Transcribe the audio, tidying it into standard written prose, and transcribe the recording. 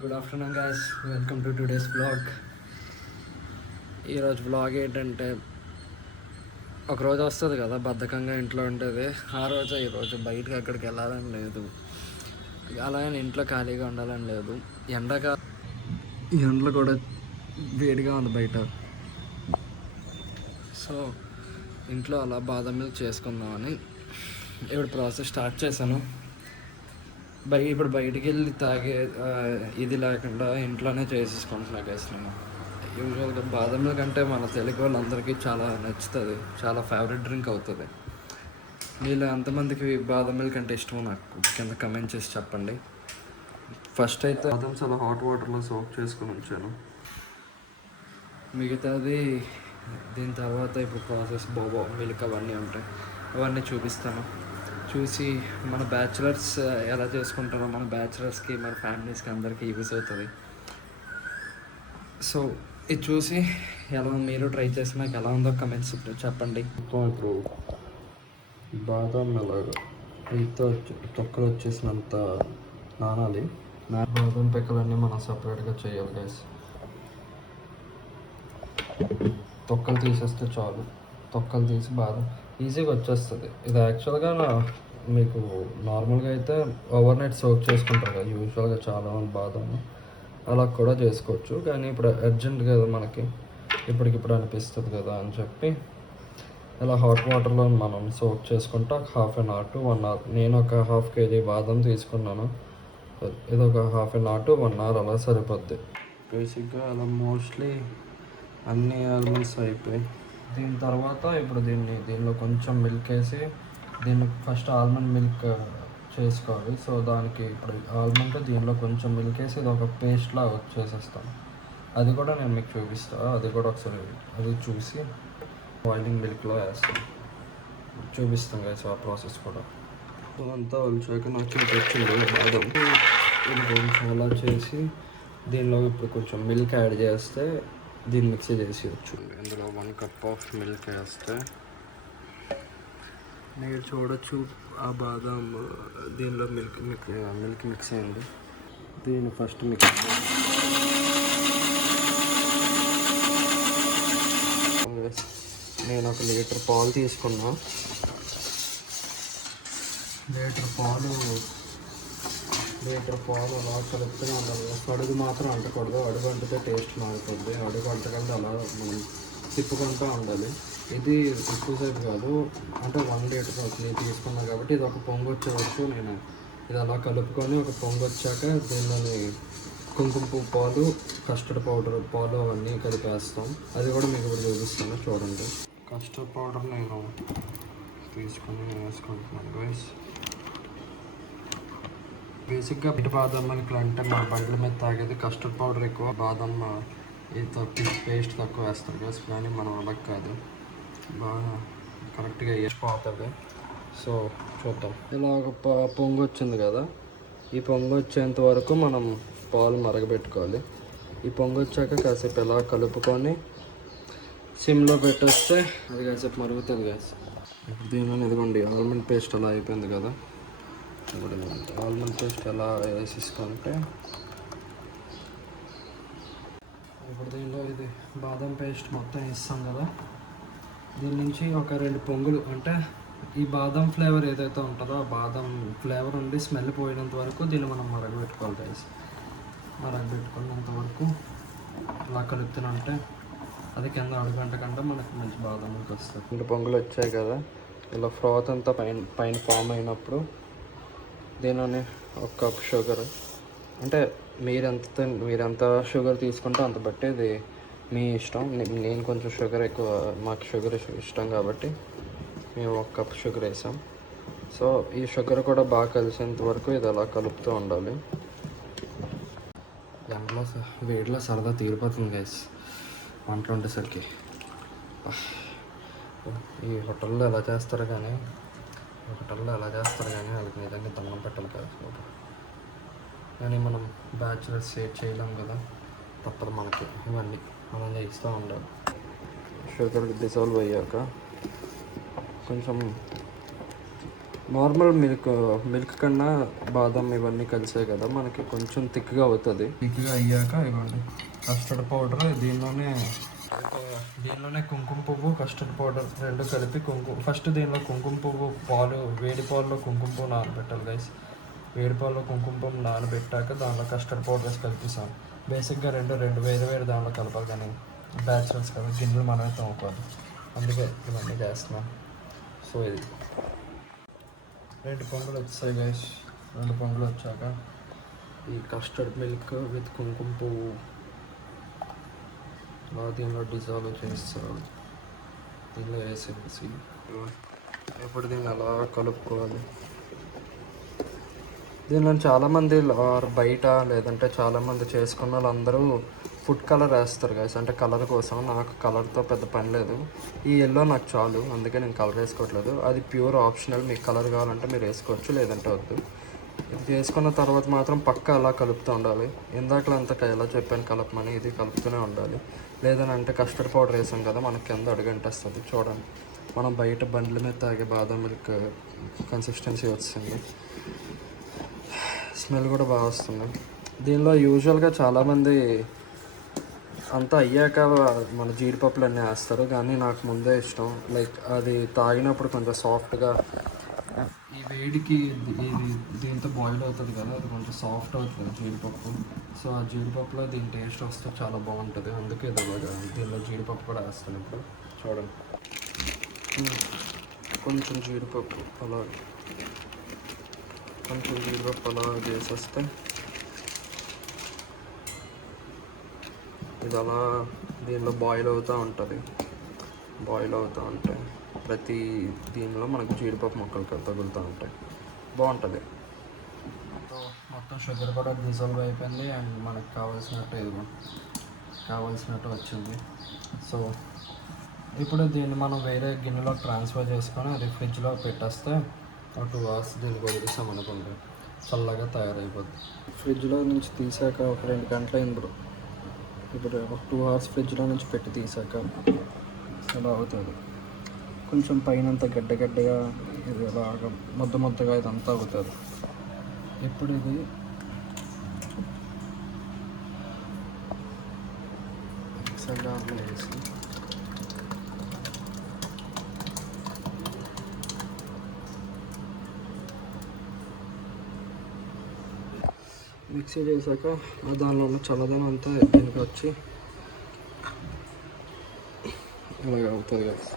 Good afternoon guys, welcome to today's blog. ఈరోజు blog ఏంటంటే, ఒకరోజు వస్తుంది కదా బద్ధకంగా ఇంట్లో ఉంటుంది. ఆ రోజు ఈరోజు బయటకు అక్కడికి వెళ్ళాలని లేదు, అలాగే ఇంట్లో ఖాళీగా ఉండాలని లేదు. ఈ ఎండలు కూడా వేడిగా ఉంది బయట. సో ఇంట్లో అలా బాదం మిల్క్ చేసుకుందామని ఇప్పుడు ప్రాసెస్ స్టార్ట్ చేశాను. ఇప్పుడు బయటికి వెళ్ళి తాగే ఇది లేకుండా ఇంట్లోనే చేసేసుకుంటున్నా గైస్. నేను యూజువల్గా బాదం మిల్క్ అంటే మన తెలుగు వాళ్ళందరికీ చాలా నచ్చుతుంది, చాలా ఫేవరెట్ డ్రింక్ అవుతుంది. మీలో ఎంతమందికి బాదం మిల్క్ అంటే ఇష్టమో నాకు కింద కమెంట్ చేసి చెప్పండి. ఫస్ట్ అయితే బాదం చాలా హాట్ వాటర్లో సోక్ చేసుకుని ఉంచాను. మిగతాది దీని తర్వాత ఇప్పుడు ప్రాసెస్ బోబో మిల్క్ అవన్నీ ఉంటాయి, అవన్నీ చూపిస్తాను. చూసి మన బ్యాచులర్స్ ఎలా చేసుకుంటారో మన బ్యాచులర్స్కి మన ఫ్యామిలీస్కి అందరికీ యూస్ అవుతుంది. సో ఇది చూసి ఎలా మీరు ట్రై చేసి నాకు ఎలా ఉందో కమెంట్స్ చెప్పండి. ఇప్పుడు బాదం ఎలాగ ఇంత తొక్కలు వచ్చేసినంత నానాలి. బాదం పెక్కలన్నీ మనం సపరేట్గా చేయాలి గైస్. తొక్కలు తీసేస్తే చాలు. తొక్కలు తీసి బాదం ఈజీగా వచ్చేస్తుంది. ఇది యాక్చువల్గా మీకు నార్మల్గా అయితే ఓవర్ నైట్ సోక్ చేసుకుంటారు కదా యూజువల్గా చాలామంది బాదం, అలా కూడా చేసుకోవచ్చు. కానీ ఇప్పుడు అర్జెంట్ కదా మనకి, ఇప్పటికిప్పుడు అనిపిస్తుంది కదా అని చెప్పి ఇలా హాట్ వాటర్లో మనం సోక్ చేసుకుంటా 1/2 hour to 1 hour. నేను ఒక 1/2 kg బాదం తీసుకున్నాను. ఇది ఒక 1/2 hour to 1 hour అలా సరిపోద్ది. బేసిక్గా అలా మోస్ట్లీ అన్ని ఆల్మోస్ట్ అయిపోయి దీని తర్వాత ఇప్పుడు దీనిలో కొంచెం మిల్క్ వేసి దీన్ని ఫస్ట్ ఆల్మండ్ మిల్క్ చేసుకోవాలి. సో దానికి ఇప్పుడు ఆల్మండ్ దీనిలో కొంచెం మిల్క్ వేసి ఇది ఒక పేస్ట్లా చేసేస్తాను. అది కూడా నేను మీకు చూపిస్తాను. అది కూడా ఒకసారి అది చూసి బాయిలింగ్ మిల్క్లో వేస్తాను, చూపిస్తాను కదా. సో ఆ ప్రాసెస్ కూడా అంతా వచ్చాక నాకు వచ్చింది బాదం. ఇది కొంచెం అలా చేసి దీనిలో ఇప్పుడు కొంచెం మిల్క్ యాడ్ చేస్తే దీన్ని మిక్సీ చేసి వచ్చు. ఇందులో 1 cup ఆఫ్ మిల్క్ వేస్తే మీరు చూడొచ్చు ఆ బాదం దీనిలో మిల్క్ మిక్స్ అయింది. దీన్ని ఫస్ట్ మిక్స్ నేను 1 లీటర్ పాలు తీసుకున్నా. లీటర్ పాలు అలా కలుపుతూనే ఉండాలి. అడుగు మాత్రం అంటకూడదు. అడుగు అంటితే టేస్ట్ మారిపోద్ది. అడుగు అంటకుండా అలా మనం తిప్పుకుంటూ ఉండాలి. ఇది ఎక్కువసేపు కాదు, అంటే 1 లీటర్ నేను తీసుకున్నా కాబట్టి ఇది ఒక పొంగు వచ్చే వరకు నేను ఇది అలా కలుపుకొని ఒక పొంగు వచ్చాక దీనిలోని కుంకుమ పువ్వు పాలు, కస్టర్డ్ పౌడర్ పాలు అవన్నీ కలిపేస్తాం. అది కూడా మీకు ఇప్పుడు చూపిస్తాను చూడండి. కస్టర్డ్ పౌడర్ నేను తీసుకొని వేసుకుంటున్నాను గైస్. బేసిక్గా బిట్ బాదం మిల్క్ అంటే మన బండ్ల మీద తాగేది కస్టర్డ్ పౌడర్ ఎక్కువ, బాదం ఇది పేస్ట్ తక్కువ వేస్తారు గైస్. కానీ మనం అలా కాదు, బాగా కరెక్ట్గా వేసిపోతుంది. సో చూద్దాం. ఇలా ఒక పొంగు వచ్చింది కదా, ఈ పొంగు వచ్చేంత వరకు మనం పాలు మరగబెట్టుకోవాలి. ఈ పొంగు వచ్చాక కాసేపు ఇలా కలుపుకొని సిమ్లో పెట్టేస్తే అది కాసేపు మరుగుతుంది గ్యాస్. ఇప్పుడు దీనిలో ఇదిగోండి ఆల్మండ్ పేస్ట్ అలా అయిపోయింది కదా. ఇప్పుడు ఆల్మండ్ పేస్ట్ ఎలా వేసేసుకుంటే ఇప్పుడు దీనిలో ఇది బాదం పేస్ట్ మొత్తం వేస్తాం కదా. దీని నుంచి ఒక 2 పొంగులు, అంటే ఈ బాదం ఫ్లేవర్ ఏదైతే ఉంటుందో ఆ బాదం ఫ్లేవర్ ఉండి స్మెల్ పోయినంత వరకు దీన్ని మనం మరగబెట్టుకోవాలి గైస్. మరగబెట్టుకున్నంత వరకు అలా కలుపుతుంటే అది కింద అడుగంటకుండా మనకు మంచి బాదం మిల్క్ వస్తుంది. 2 పొంగులు వచ్చాయి కదా, ఇలా ఫ్రాత్ అంతా పైన ఫామ్ అయినప్పుడు దీనిలోనే 1 cup షుగర్, అంటే మీరెంత షుగర్ తీసుకుంటే అంత బట్టి ఇది మీ ఇష్టం. నేను కొంచెం షుగర్ ఎక్కువ, మాకు షుగర్ ఇష్టం కాబట్టి మేము 1 cup షుగర్ వేసాం. సో ఈ షుగర్ కూడా బాగా కలిసేంత వరకు ఇది అలా కలుపుతూ ఉండాలి. ఎండలో వేడిలో సరదా తీరిపోతుంది గైస్ వంటలు ఉండేసరికి. ఈ హోటల్లో ఎలా చేస్తారు కానీ వాళ్ళకి నిజంగా దండం పెట్టాలి కదా. కానీ మనం బ్యాచులర్స్ చేయలేం కదా, తప్పదు మనకి. ఇవన్నీ మనం చేస్తూ ఉండాలి. షుగర్ డిసాల్వ్ అయ్యాక కొంచెం నార్మల్ మిల్క్ కన్నా బాదం ఇవన్నీ కలిసాయి కదా, మనకి కొంచెం థిక్గా అవుతుంది. థిక్గా అయ్యాక ఇవ్వండి కస్టర్డ్ పౌడర్ దీనిలోనే కుంకుమ పువ్వు, కస్టర్డ్ పౌడర్ రెండు కలిపి ఫస్ట్ దీనిలో కుంకుమ పువ్వు పాలు, వేడి పాలలో కుంకుమ పువ్వు నానబెట్టాలి గైస్. వేడి పాలలో కుంకుమ పువ్వు నానబెట్టాక దానిలో కస్టర్డ్ పౌడర్స్ కలిపిస్తాం. బేసిక్గా రెండు వేరు దానిలో కలపాలి, కానీ బ్యాచులర్స్ కదా గిన్నెలు మనమే తోముకోవాలి, అందుకే ఇవన్నీ చేస్తున్నాం. సో ఇది 2 పొంగులు వచ్చాయి గైస్. 2 పొంగులు వచ్చాక ఈ కస్టర్డ్ మిల్క్ విత్ కుంకుమ పువ్వు దీనిలో డిజాల్వ్ చేస్తారు. దీనిలో వేసేసి ఇప్పుడు దీన్ని అలా కలుపుకోవాలి. దీనిలో చాలామంది బయట లేదంటే చాలామంది చేసుకున్న వాళ్ళందరూ ఫుడ్ కలర్ వేస్తారు గైస్, అంటే కలర్ కోసం. నాకు కలర్తో పెద్ద పని లేదు, ఈ ఎల్లో నాకు చాలు, అందుకే నేను కలర్ వేసుకోవట్లేదు. అది ప్యూర్ ఆప్షనల్, మీకు కలర్ కావాలంటే మీరు వేసుకోవచ్చు, లేదంటే వద్దు. ఇది చేసుకున్న తర్వాత మాత్రం పక్క అలా కలుపుతూ ఉండాలి. ఇందాకలో అంతా ఎలా చెప్పాను కలపమని, ఇది కలుపుతూనే ఉండాలి. లేదని అంటే కస్టర్డ్ పౌడర్ వేసాం కదా, మనకి కింద అడుగంటేస్తుంది. చూడండి, మనం బయట బండ్ల మీద తాగే బాదం మిల్క్ కన్సిస్టెన్సీ వచ్చింది. స్మెల్ కూడా బాగా వస్తుంది. దీనిలో యూజువల్గా చాలామంది అంతా అయ్యాక మన జీడిపప్పులు అన్నీ వేస్తారు, కానీ నాకు ముందే ఇష్టం. లైక్ అది తాగినప్పుడు కొంచెం సాఫ్ట్గా, ఈ వేడికి ఇది దీంతో బాయిల్ అవుతుంది కదా, అది కొంచెం సాఫ్ట్ అవుతుంది జీడిపప్పు. సో ఆ జీడిపప్పులో దీని టేస్ట్ వస్తే చాలా బాగుంటుంది, అందుకే ఇది అలాగా దీనిలో జీడిపప్పు కూడా వేస్తాను. ఇప్పుడు చూడండి, కొంచెం జీడిపప్పు అలా చేసేస్తే ఇది అలా దీనిలో బాయిల్ అవుతూ ఉంటుంది. ప్రతి దీనిలో మనకు జీడిపప్పు మొక్కలు తగులుతూ ఉంటాయి, బాగుంటుంది. మొత్తం షుగర్ కూడా డిజాల్వ్ అయిపోయింది అండ్ మనకు కావాల్సినట్టు వచ్చింది. సో ఇప్పుడు దీన్ని మనం వేరే గిన్నెలో ట్రాన్స్ఫర్ చేసుకొని అది ఫ్రిడ్జ్లో పెట్టేస్తే 2 hours దీన్ని వదిలేసాం అనుకుంటే చల్లగా తయారైపోద్ది. ఫ్రిడ్జ్లో నుంచి తీసాక ఒక 2 గంటలు అయింది బ్రో. ఇప్పుడు ఒక 2 hours ఫ్రిడ్జ్లో నుంచి పెట్టి తీసాక అలా అవుతుంది. కొంచెం పైనంత గడ్డగా ఇది అలాగా ముద్దగా ఇదంతా అవుతుంది. ఇప్పుడు ఇది మిక్సర్ జార్లో వేసి మిక్సీ చేశాక దానిలో ఉన్న చల్లదనం అంతా దీనికి వచ్చి ఇలాగ అవుతుంది కదా.